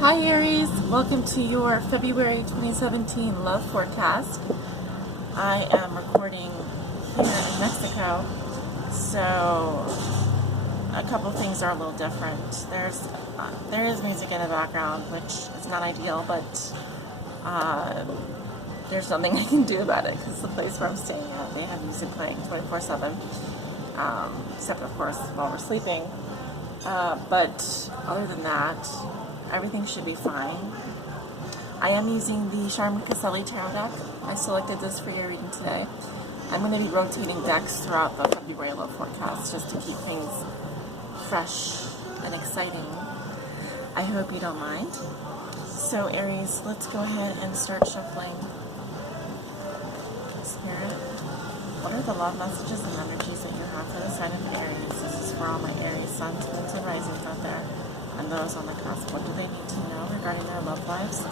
Hi Aries, welcome to your February 2017 love forecast. I am recording here in Mexico, so a couple things are a little different. There is music in the background, which is not ideal, but there's nothing I can do about it because the place where I'm staying at, they have music playing 24/7, except of course while we're sleeping. But other than that, everything should be fine. I am using the Charm Caselli Tarot deck. I selected this for your reading today. I'm going to be rotating decks throughout the February love forecast just to keep things fresh and exciting. I hope you don't mind. So Aries, let's go ahead and start shuffling. Spirit, what are the love messages and energies that you have for the sign of Aries? This is for all my Aries Suns, Moons, and Risings out there. And those on the cusp, what do they need to know regarding their love lives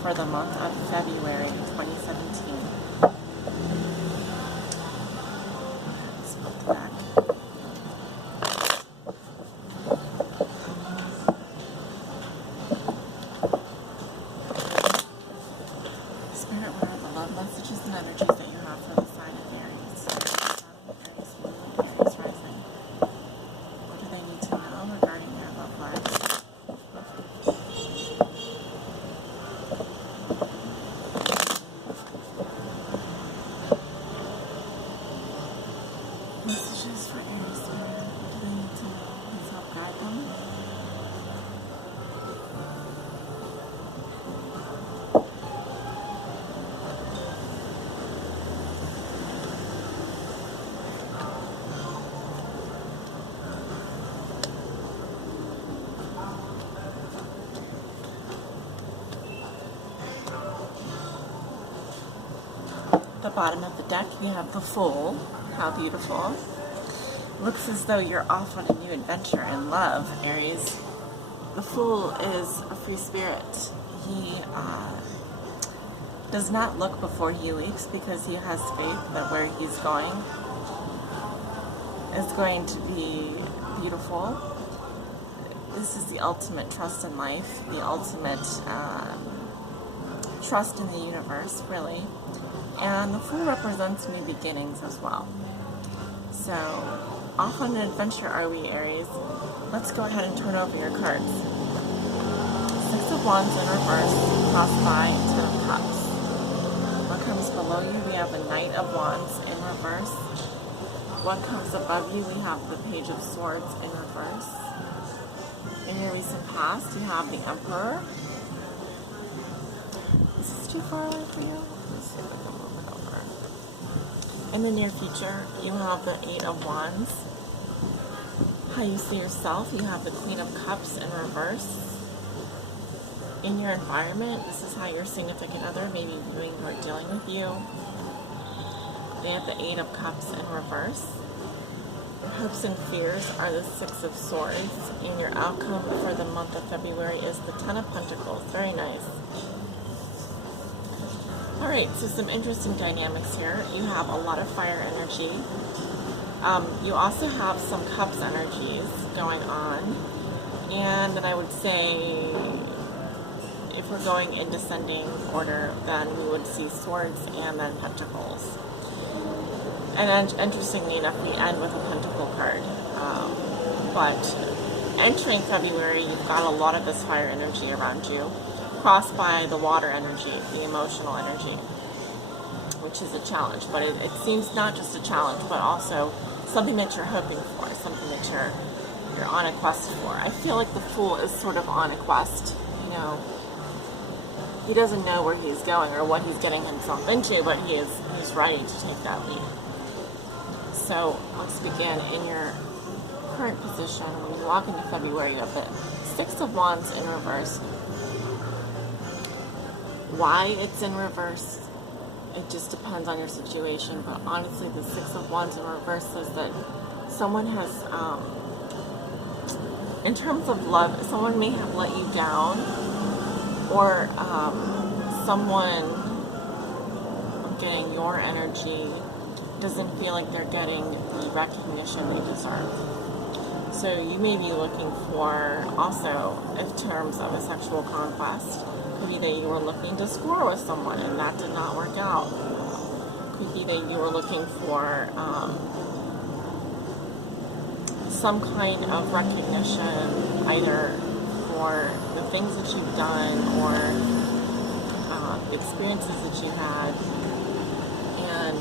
for the month of February 2017? Let's flip the back. Spirit, what are the love messages and energies that you have for the sign of Aries? Aries Moon, Aries Rising. What do they need to know regarding their love lives? Messages for Aries, Spirit. What do they need to know? Please help guide them. At the bottom of the deck, you have the Fool. How beautiful. Looks as though you're off on a new adventure in love, Aries. The Fool is a free spirit. He does not look before he leaps because he has faith that where he's going is going to be beautiful. This is the ultimate trust in life, the ultimate trust in the universe, really. And the Fool represents new beginnings as well. So, off on an adventure are we, Aries. Let's go ahead and turn over your cards. Six of Wands in reverse, crossed by Ten of Cups. What comes below you? We have the Knight of Wands in reverse. What comes above you? We have the Page of Swords in reverse. In your recent past, you have the Emperor. Is this too far away for you? Let's see if I can move it over. In the near future, you have the Eight of Wands. How you see yourself, you have the Queen of Cups in reverse. In your environment, this is how your significant other may be viewing or dealing with you. They have the Eight of Cups in reverse. Your hopes and fears are the Six of Swords. And your outcome for the month of February is the Ten of Pentacles. Very nice. Alright, so some interesting dynamics here. You have a lot of fire energy. You also have some Cups energies going on. And then I would say, if we're going in descending order, then we would see Swords and then Pentacles. And interestingly enough, we end with a Pentacle card. But entering February, you've got a lot of this fire energy around you, crossed by the water energy, the emotional energy, which is a challenge. But it seems not just a challenge, but also something that you're hoping for, something that you're on a quest for. I feel like the Fool is sort of on a quest. You know, he doesn't know where he's going or what he's getting himself into, but he's ready to take that leap. So let's begin. In your current position, when you walk into February, you have the Six of Wands in reverse. Why it's in reverse, it just depends on your situation, but honestly, the Six of Wands in reverse says that someone has, in terms of love, someone may have let you down, or someone, I'm getting your energy, doesn't feel like they're getting the recognition they deserve. So you may be looking for, also, in terms of a sexual conquest, could be that you were looking to score with someone and that did not work out. Could be that you were looking for some kind of recognition, either for the things that you've done or experiences that you had. And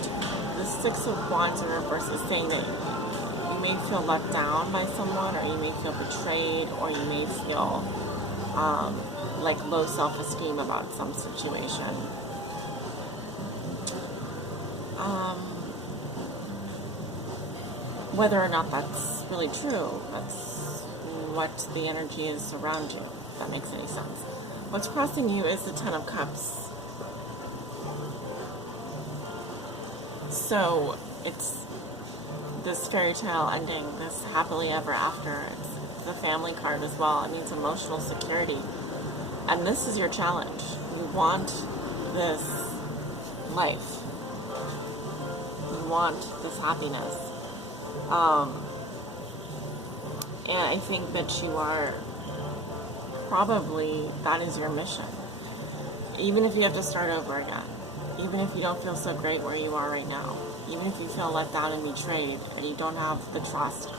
the Six of Wands in reverse is saying that you may feel let down by someone, or you may feel betrayed, or you may feel like low self-esteem about some situation. Whether or not that's really true, that's what the energy is around you, if that makes any sense. What's crossing you is the Ten of Cups. So it's this fairy tale ending, this happily ever after. It's the family card as well. It means emotional security. And this is your challenge. You want this life. You want this happiness. And I think that you are probably, that is your mission. Even if you have to start over again. Even if you don't feel so great where you are right now. Even if you feel let down and betrayed and you don't have the trust.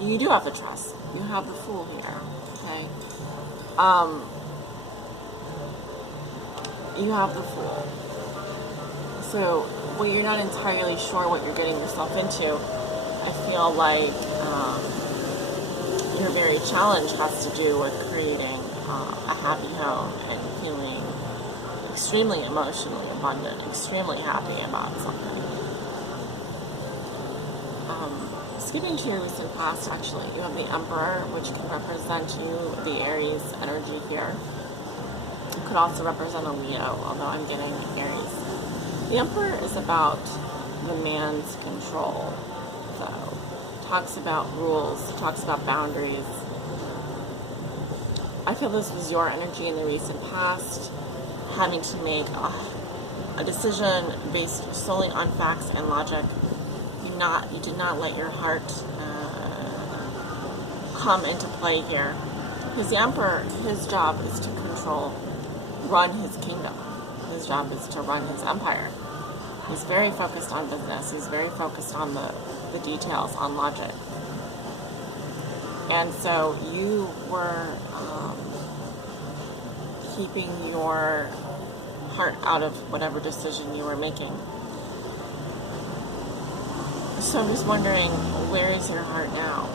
You do have the trust. You have the Fool here. Okay? You have the Fool. So, when you're not entirely sure what you're getting yourself into, I feel like your very challenge has to do with creating a happy home and feeling extremely emotionally abundant, extremely happy about something. Skipping to your recent past, actually, you have the Emperor, which can represent you, the Aries energy here. It could also represent a Leo, although I'm getting Aries. The Emperor is about the man's control, though. Talks about rules, talks about boundaries. I feel this was your energy in the recent past, having to make a decision based solely on facts and logic. You did not let your heart come into play here. Because the Emperor, his job is to run his kingdom. His job is to run his empire. He's very focused on business. He's very focused on the details, on logic. And so you were keeping your heart out of whatever decision you were making. So I'm just wondering, where is your heart now?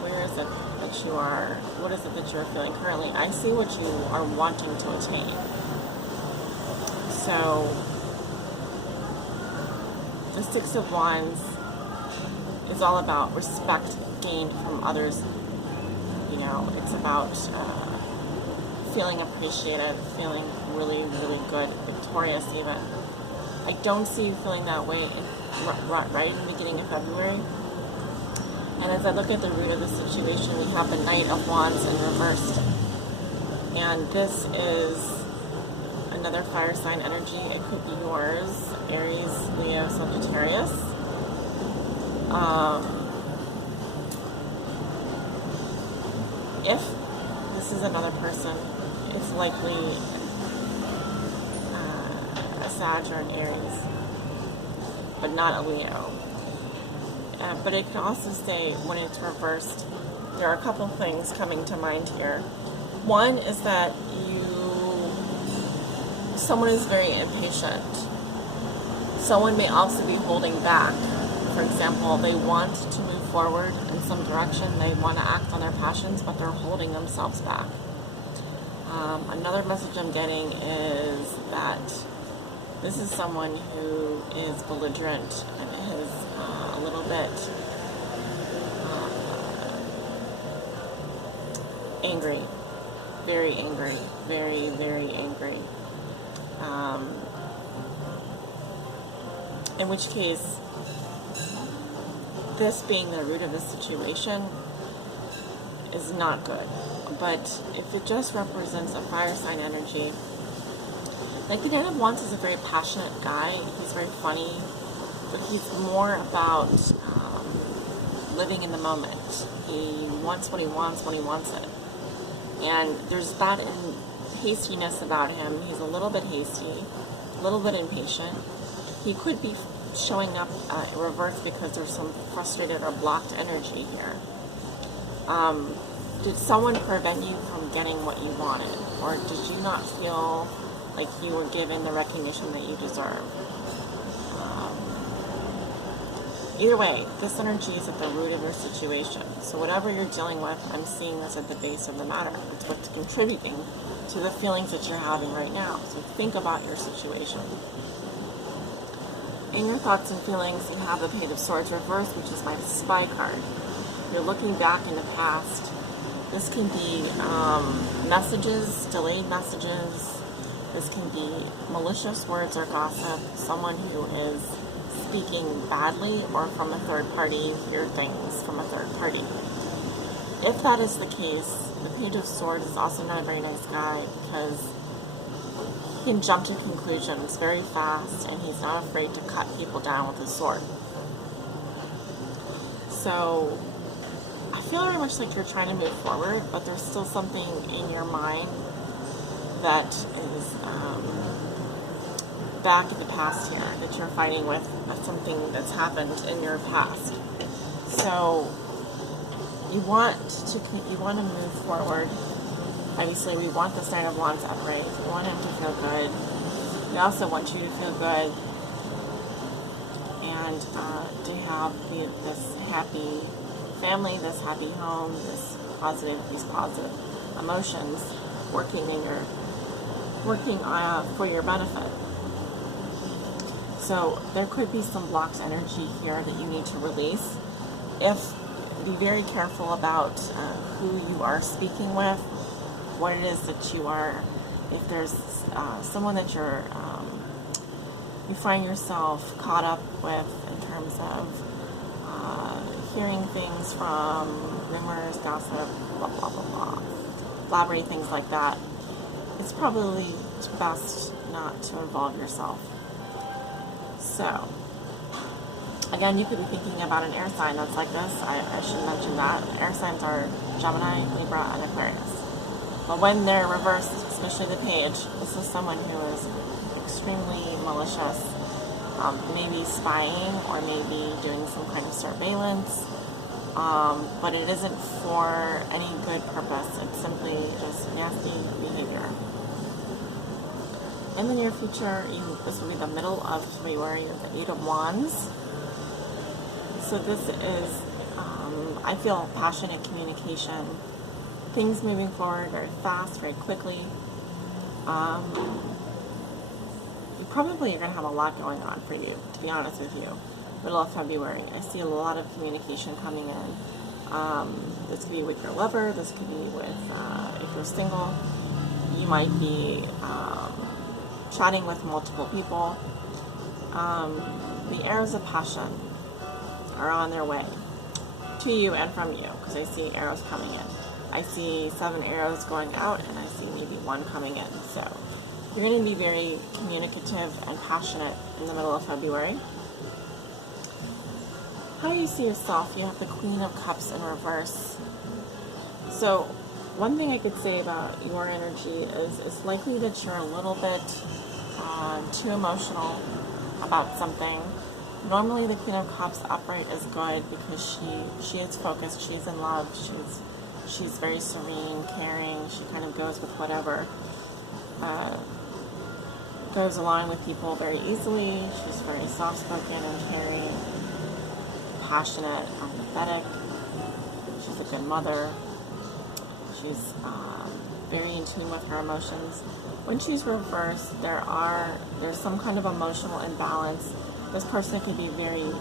Where is it that you are, what is it that you are feeling currently? I see what you are wanting to attain. So, the Six of Wands is all about respect gained from others. You know, it's about feeling appreciated, feeling really, really good, victorious even. I don't see you feeling that way right in the beginning of February. And as I look at the root of the situation, we have the Knight of Wands in reversed. And this is another fire sign energy. It could be yours, Aries, Leo, Sagittarius. If this is another person, it's likely a Sag or an Aries, but not a Leo. But it can also say, when it's reversed, there are a couple things coming to mind here. One is that someone is very impatient. Someone may also be holding back. For example, they want to move forward in some direction. They want to act on their passions, but they're holding themselves back. Another message I'm getting is that this is someone who is belligerent and is a little bit angry. Very angry. Very, very angry. In which case, this being the root of the situation is not good. But if it just represents a fire sign energy, like the Knight of Wands is a very passionate guy. He's very funny, but he's more about living in the moment. He wants what he wants when he wants it. And there's that hastiness about him. He's a little bit hasty, a little bit impatient. He could be showing up in reverse because there's some frustrated or blocked energy here. Did someone prevent you from getting what you wanted? Or did you not feel like you were given the recognition that you deserve? Either way, this energy is at the root of your situation. So whatever you're dealing with, I'm seeing this at the base of the matter. It's what's contributing to the feelings that you're having right now. So think about your situation. In your thoughts and feelings, you have the Page of Swords reversed, which is my spy card. You're looking back in the past. This can be messages, delayed messages. This can be malicious words or gossip. Someone who is speaking badly or from a third party, hear things from a third party. If that is the case, the Page of Swords is also not a very nice guy because he can jump to conclusions very fast and he's not afraid to cut people down with his sword. So I feel very much like you're trying to move forward, but there's still something in your mind that is back in the past here that you're fighting with, something that's happened in your past. So you want to move forward. Obviously, we want the Nine of Wands upright. We want him to feel good. We also want you to feel good and to have this happy family, this happy home, these positive emotions working for your benefit. So there could be some blocked energy here that you need to release. Be very careful about who you are speaking with, what it is that you are. If there's someone that you find yourself caught up with in terms of hearing things from rumors, gossip, blah blah blah blah, blabbery things like that, it's probably best not to involve yourself. So, again, you could be thinking about an air sign that's like this. I should mention that. Air signs are Gemini, Libra, and Aquarius. But when they're reversed, especially the Page, this is someone who is extremely malicious, maybe spying or maybe doing some kind of surveillance, but it isn't for any good purpose. It's simply just nasty behavior. In the near future, this will be the middle of February, the Eight of Wands. So this is, I feel, passionate communication. Things moving forward very fast, very quickly. You probably are going to have a lot going on for you, to be honest with you. Middle of February, I see a lot of communication coming in. This could be with your lover. This could be with, if you're single, you might be chatting with multiple people. The arrows of passion are on their way to you and from you, because I see arrows coming in. I see 7 arrows going out, and I see maybe 1 coming in. So you're going to be very communicative and passionate in the middle of February. How do you see yourself? You have the Queen of Cups in reverse. So one thing I could say about your energy is it's likely that you're a little bit too emotional about something. Normally the Queen of Cups upright is good because she is focused, she's in love, she's very serene, caring, she kind of goes with whatever goes along with people very easily. She's very soft-spoken and caring, passionate, empathetic. She's a good mother. She's very in tune with her emotions. When she's reversed, there's some kind of emotional imbalance. This person could be very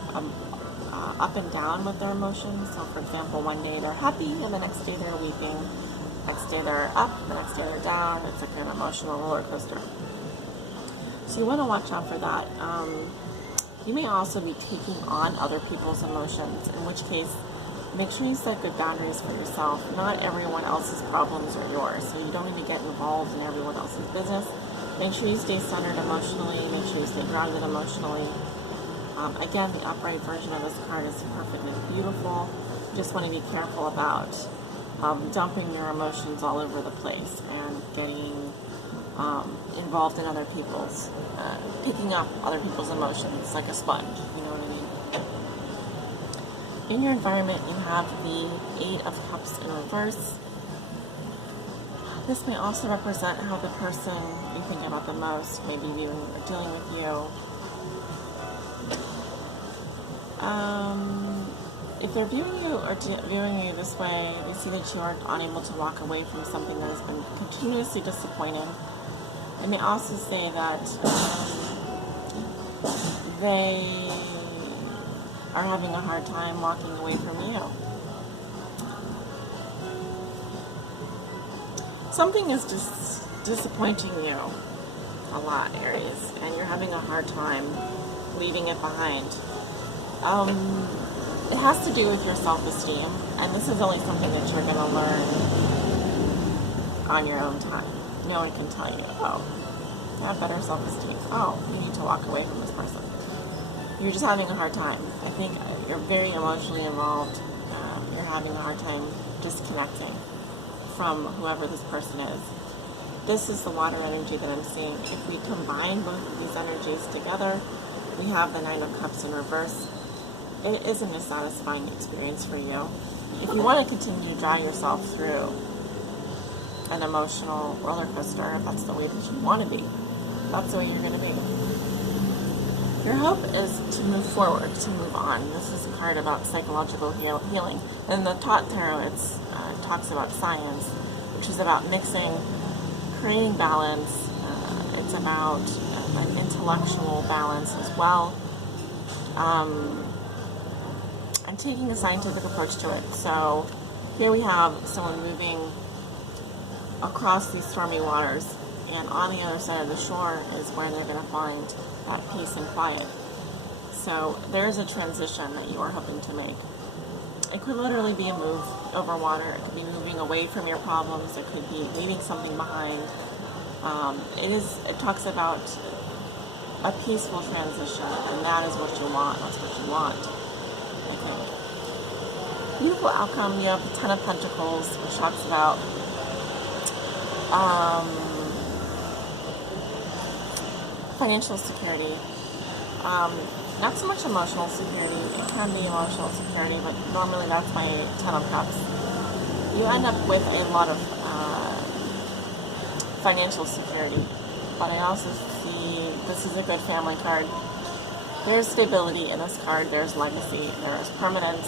up and down with their emotions. So, for example, one day they're happy, and the next day they're weeping. Next day they're up, the next day they're down. It's like an emotional roller coaster. So you want to watch out for that. You may also be taking on other people's emotions, in which case, make sure you set good boundaries for yourself. Not everyone else's problems are yours, so you don't need to get involved in everyone else's business. Make sure you stay centered emotionally. Make sure you stay grounded emotionally. Again, the upright version of this card is perfectly beautiful. You just want to be careful about dumping your emotions all over the place and getting involved in other people's, picking up other people's emotions like a sponge, you know what I mean? In your environment, you have the Eight of Cups in reverse. This may also represent how the person you think about the most may be viewing or dealing with you. If they're viewing you or viewing you this way, they see that you are unable to walk away from something that has been continuously disappointing. It may also say that they are having a hard time walking away from you. Something is just disappointing you a lot, Aries, and you're having a hard time leaving it behind. It has to do with your self-esteem, and this is only something that you're going to learn on your own time. No one can tell you, oh, you have better self-esteem. Oh, you need to walk away from this person. You're just having a hard time. I think you're very emotionally involved. You're having a hard time disconnecting from whoever this person is. This is the water energy that I'm seeing. If we combine both of these energies together, we have the Nine of Cups in reverse. It isn't a satisfying experience for you. If you want to continue to drag yourself through an emotional roller coaster, if that's the way that you want to be, that's the way you're going to be. Your hope is to move forward, to move on. This is a card about psychological healing. And in the Tot Tarot, it talks about science, which is about mixing, creating balance. It's about an intellectual balance as well. And taking a scientific approach to it. So here we have someone moving across these stormy waters, and on the other side of the shore is where they're going to find that peace and quiet. So there's a transition that you are hoping to make. It could literally be a move over water. It could be moving away from your problems. It could be leaving something behind. It talks about a peaceful transition, and that is what you want. That's what you want. Okay. Beautiful outcome. You have the Ten of Pentacles, which talks about financial security. Not so much emotional security. It can be emotional security, but normally that's my Ten of Cups. You end up with a lot of financial security, but I also see this is a good family card. There's stability in this card. There's legacy. There is permanence.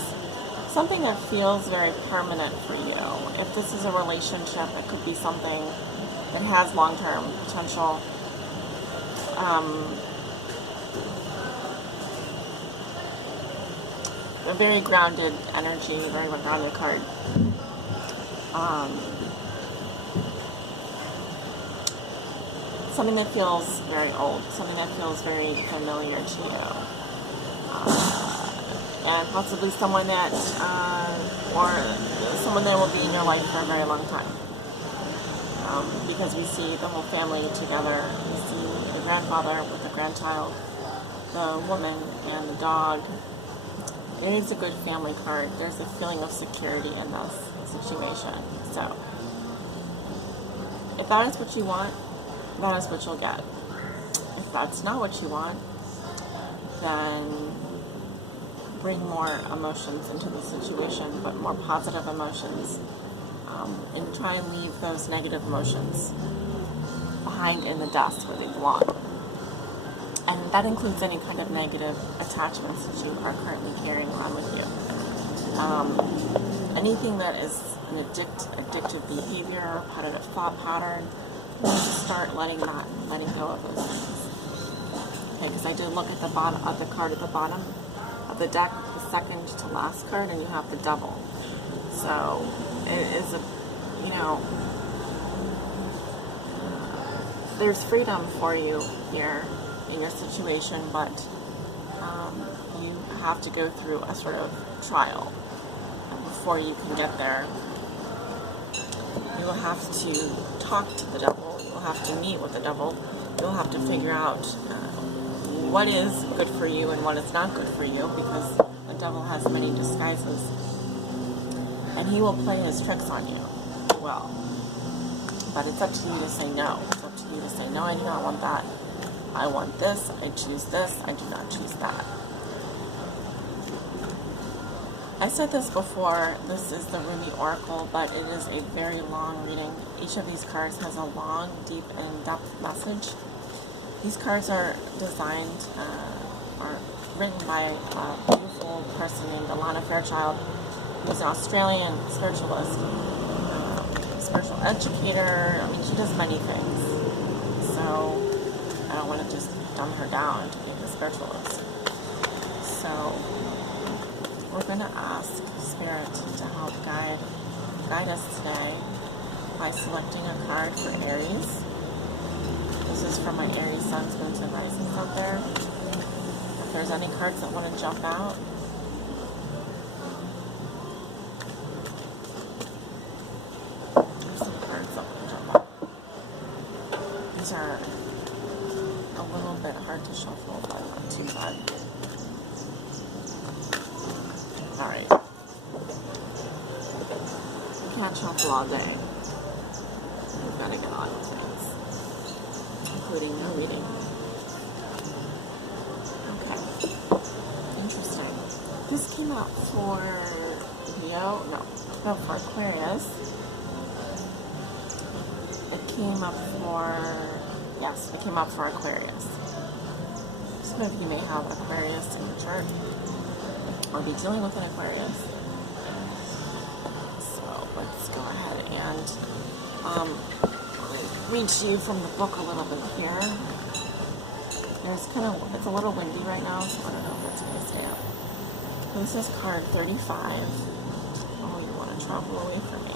Something that feels very permanent for you. If this is a relationship, it could be something that has long-term potential. A very grounded energy, very grounded card. Something that feels very old, something that feels very familiar to you. And possibly someone that, or someone that will be in your life for a very long time. Because we see the whole family together. We see the grandfather with the grandchild, the woman and the dog. It is a good family card. There's a feeling of security in this situation. So, if that is what you want, that is what you'll get. If that's not what you want, then bring more emotions into the situation, but more positive emotions, and try and leave those negative emotions behind in the dust where they belong. And that includes any kind of negative attachments that you are currently carrying around with you. Anything that is an addictive behavior, repetitive thought pattern, you need to start letting go of those things. Okay, because I did look at the bottom of the card at the bottom of the deck, the second to last card, and you have the Devil. So it is there's freedom for you here in your situation, but you have to go through a sort of trial before you can get there. You will have to talk to the devil. You'll have to meet with the devil. You'll have to figure out what is good for you and what is not good for you, because the devil has many disguises. And he will play his tricks on you. He will. But it's up to you to say no. It's up to you to say, no, I do not want that. I want this. I choose this. I do not choose that. I said this before, this is the Rumi Oracle, but it is a very long reading. Each of these cards has a long, deep, and in-depth message. These cards are designed, are written by a beautiful person named Alana Fairchild, who's an Australian spiritualist, spiritual educator. I mean, she does many things. So I don't want to just dumb her down to being a spiritualist. So we're going to ask Spirit to help guide us today by selecting a card for Aries. This is for my Aries Suns, Moons, and Risings out there. If there's any cards that want to jump out, there's some cards that want to jump out. These are a little bit hard to shuffle, but not too bad. Alright. You can't shuffle all day. You've got to get on with things, including your reading. Okay. Interesting. This came out for Leo. No, for Aquarius. It came up for Aquarius. Some of you may have Aquarius in your chart, or be dealing with an Aquarius. So let's go ahead and read to you from the book a little bit here. It's a little windy right now, so I don't know if it's going to stay up. So this is card 35. Oh, you want to travel away from me.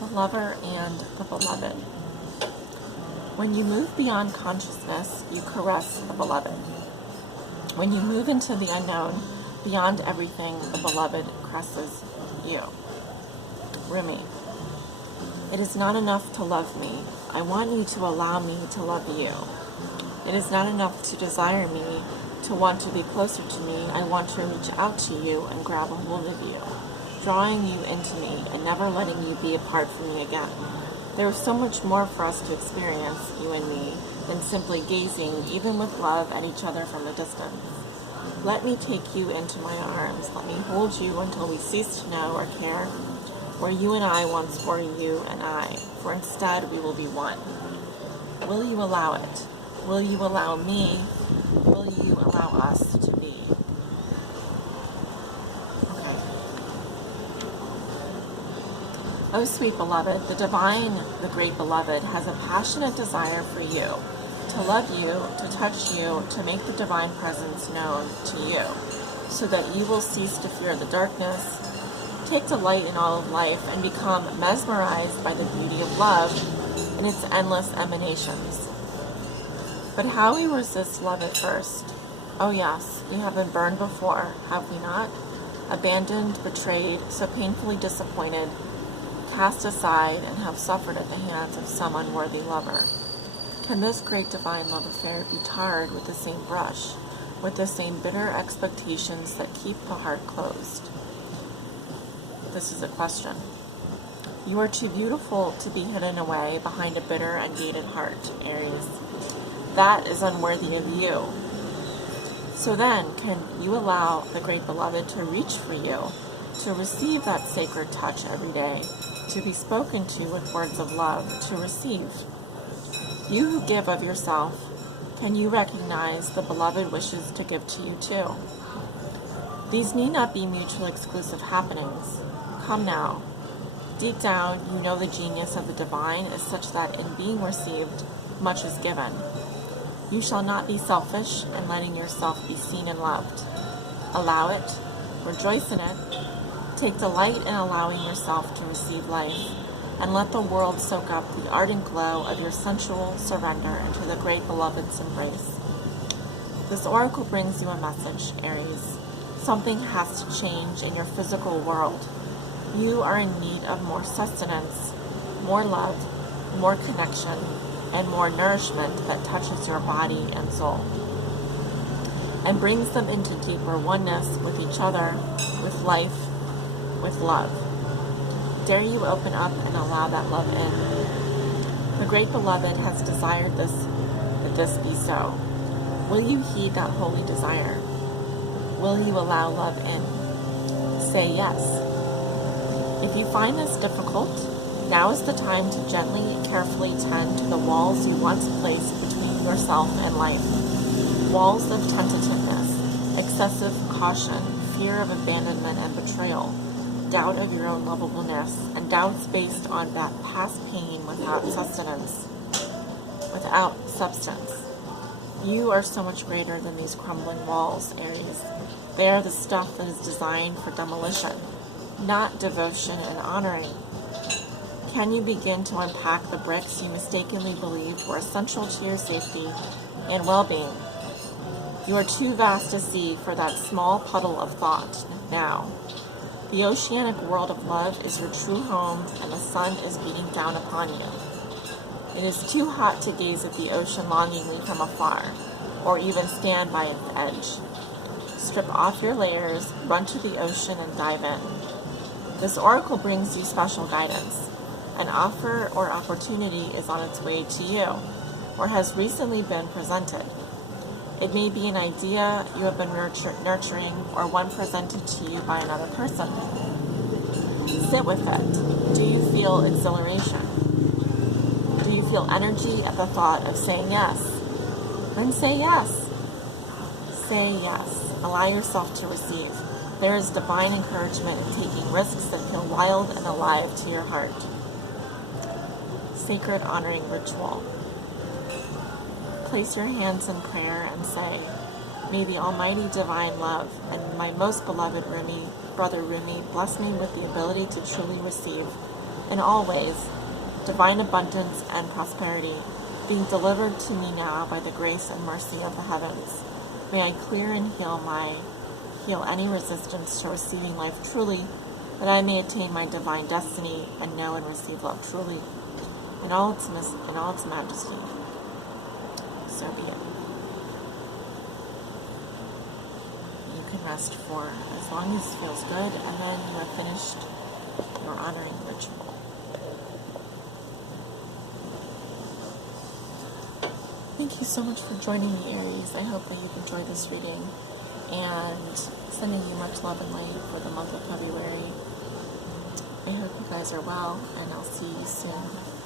The Lover and the Beloved. When you move beyond consciousness, you caress the beloved. When you move into the unknown, beyond everything, the beloved caresses you. Rumi. It is not enough to love me. I want you to allow me to love you. It is not enough to desire me, to want to be closer to me. I want to reach out to you and grab a hold of you, drawing you into me and never letting you be apart from me again. There is so much more for us to experience, you and me, than simply gazing, even with love, at each other from a distance. Let me take you into my arms. Let me hold you until we cease to know or care, where you and I once were you and I, for instead we will be one. Will you allow it? Will you allow me? Will you allow us to be? Oh, sweet beloved, the divine, the great beloved, has a passionate desire for you, to love you, to touch you, to make the divine presence known to you, so that you will cease to fear the darkness, take delight in all of life, and become mesmerized by the beauty of love in its endless emanations. But how we resist love at first. Oh yes, we have been burned before, have we not? Abandoned, betrayed, so painfully disappointed, cast aside, and have suffered at the hands of some unworthy lover. Can this great divine love affair be tarred with the same brush, with the same bitter expectations that keep the heart closed? This is a question. You are too beautiful to be hidden away behind a bitter and gated heart, Aries. That is unworthy of you. So then, can you allow the great beloved to reach for you, to receive that sacred touch every day, to be spoken to with words of love, to receive? You who give of yourself, can you recognize the beloved wishes to give to you too? These need not be mutually exclusive happenings. Come now. Deep down, you know the genius of the divine is such that in being received, much is given. You shall not be selfish in letting yourself be seen and loved. Allow it. Rejoice in it. Take delight in allowing yourself to receive life, and let the world soak up the ardent glow of your sensual surrender into the great beloved's embrace. This oracle brings you a message, Aries. Something has to change in your physical world. You are in need of more sustenance, more love, more connection, and more nourishment that touches your body and soul. and brings them into deeper oneness with each other, with life, with love. Dare you open up and allow that love in? The great beloved has desired this, that this be so. Will you heed that holy desire? Will you allow love in? Say yes. If you find this difficult, now is the time to gently and carefully tend to the walls you once placed between yourself and life. Walls of tentativeness, excessive caution, fear of abandonment and betrayal, doubt of your own lovableness, and doubts based on that past pain without sustenance, without substance. You are so much greater than these crumbling walls, Aries. They are the stuff that is designed for demolition, not devotion and honoring. Can you begin to unpack the bricks you mistakenly believed were essential to your safety and well-being? You are too vast to see for that small puddle of thought now. The oceanic world of love is your true home, and the sun is beating down upon you. It is too hot to gaze at the ocean longingly from afar, or even stand by its edge. Strip off your layers, run to the ocean, and dive in. This oracle brings you special guidance. An offer or opportunity is on its way to you, or has recently been presented. It may be an idea you have been nurturing, or one presented to you by another person. Sit with it. Do you feel exhilaration? Do you feel energy at the thought of saying yes? Then say yes. Say yes. Allow yourself to receive. There is divine encouragement in taking risks that feel wild and alive to your heart. Sacred honoring ritual. Place your hands in prayer and say, may the almighty divine love and my most beloved brother Rumi bless me with the ability to truly receive, in all ways, divine abundance and prosperity, being delivered to me now by the grace and mercy of the heavens. May I clear and heal any resistance to receiving life truly, that I may attain my divine destiny and know and receive love truly, in all its majesty. So be it. You can rest for as long as it feels good, and then you have finished your honoring ritual. Thank you so much for joining me, Aries. I hope that you've enjoyed this reading, and sending you much love and light for the month of February. I hope you guys are well, and I'll see you soon.